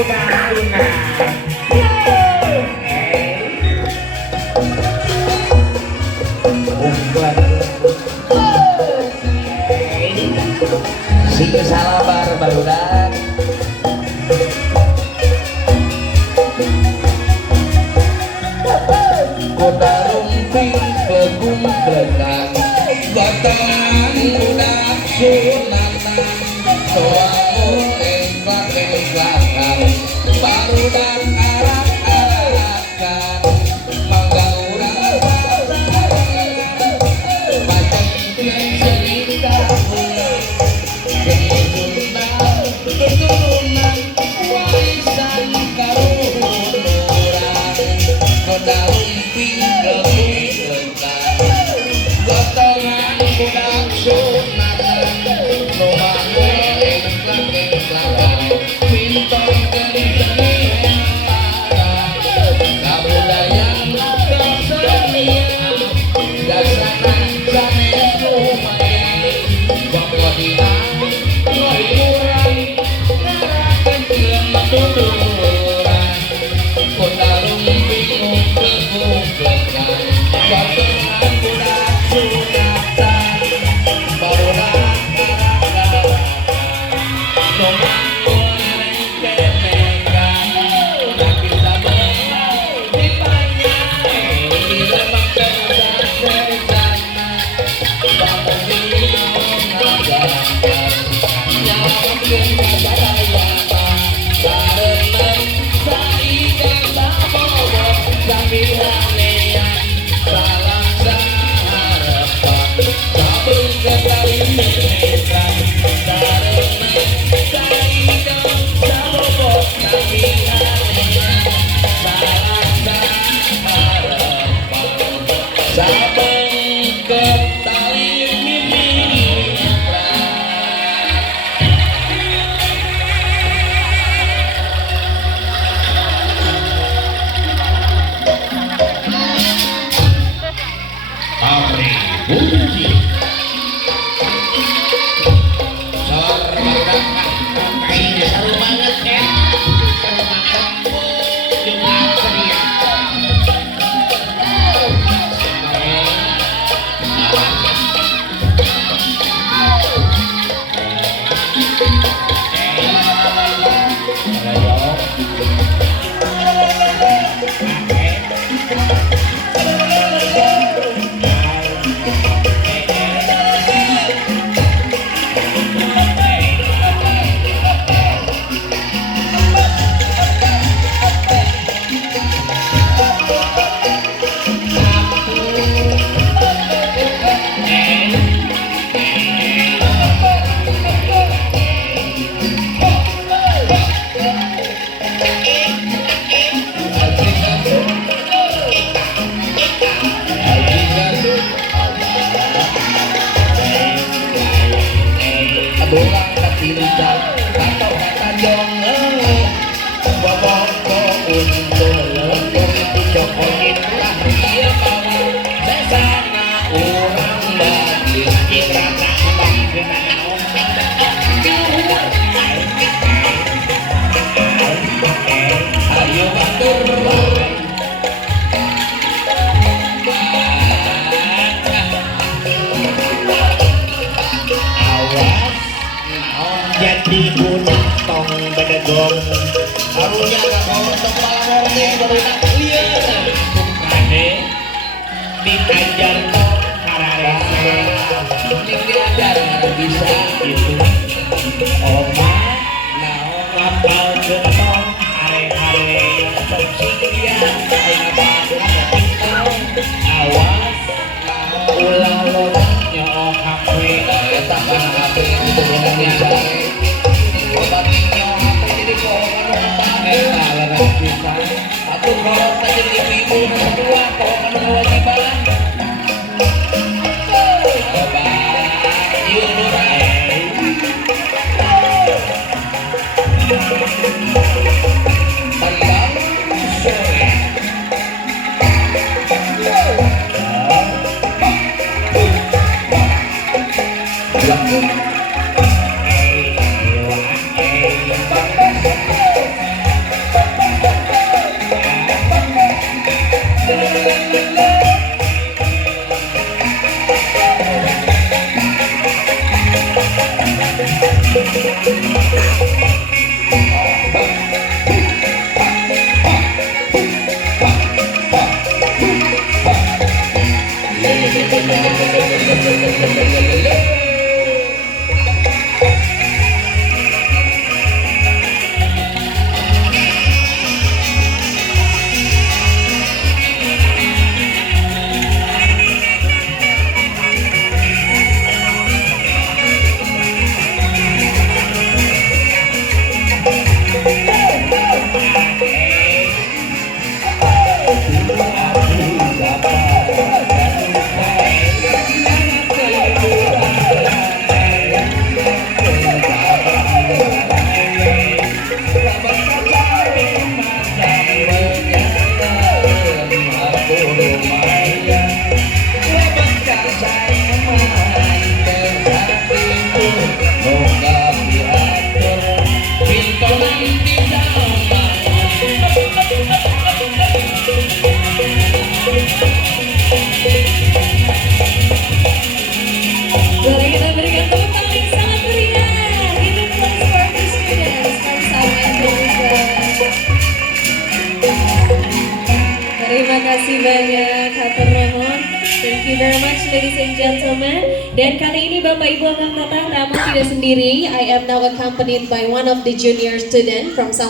Si salabar barudak kota rumping begung gelegang gotongan budak sunatan soal engklak-engklakan barudak arak-arakan manggaurang bacang cerita keturunan warisan karunuran kodarumping kebulekan gotongan budak sunatan lobango engklak-engklakan pintong gering-gering kabudayan kesenian dasaran sanes lumayan bangkodian ngoriburan ngarakan keturunan kodarumping kebulekan gotongan budak sunatan barudak bolang tapi lincah atau kata jong boboko untul untuk cokokin lah dia bawa sesana orang bagi kirana bangkina ayo batur jadi gunung tong bedegong karunya gak mau tepal morne barudak liar kade diajar tong kararese diajar nggak bisa itu oma naon kapal gentong are-are subsidian aina bagus awas ulang lodang nyoh HP eta kan HP itu gunanya obatnya HP jadi kohokan eta lereng pisan atuh kolot jadi ibu kedua kohokan kewajiban obat ieu murah Boleh kita berikan tepuk tangan yang sangat meriah. Give it place for the students from South Indonesia. Terima kasih banyak, hatur nuhun. Thank you very much, ladies and gentlemen. Dan kali ini Bapak Ibu akan datang tamu tidak sendiri. I am now accompanied by one of the junior student from South